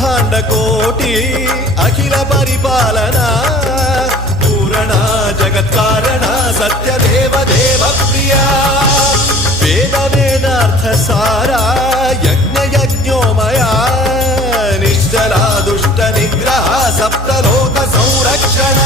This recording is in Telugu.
బ్రహ్మాండ కోటి అఖిల పరిపాలన పూరణ జగత్కారణ సత్యదేవ దేవ ప్రియ వేద వేదార్థ సారా యజ్ఞ యజ్ఞోమయ నిశ్చలా దుష్ట నిగ్రహ సప్తలోక సంరక్షణ